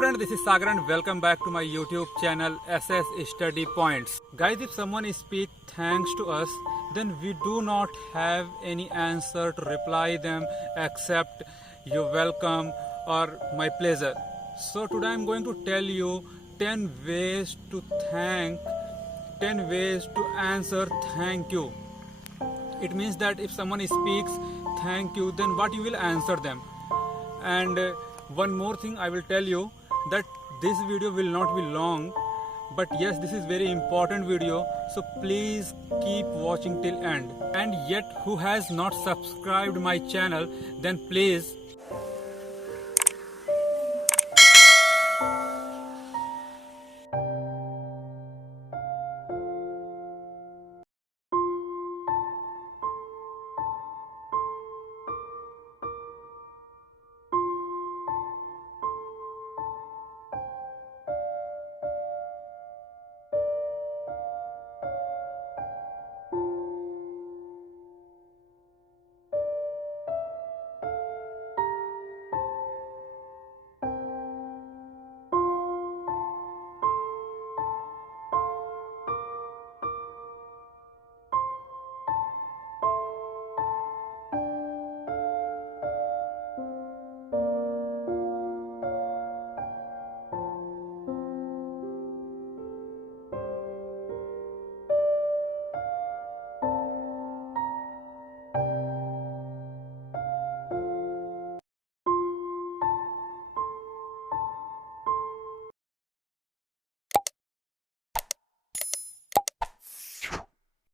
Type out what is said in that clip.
friend, this is Sagar and welcome back to my YouTube channel SS Study Points. Guys, if someone speaks thanks to us, then we do not have any answer to reply them except you're welcome or my pleasure. So today I'm going to tell you 10 ways to thank, 10 ways to answer thank you. It means that if someone speaks thank you, then what you will answer them. And one more thing I will tell you, that this video will not be long, but yes, this is very important video, so please keep watching till end. And yet who has not subscribed my channel, then please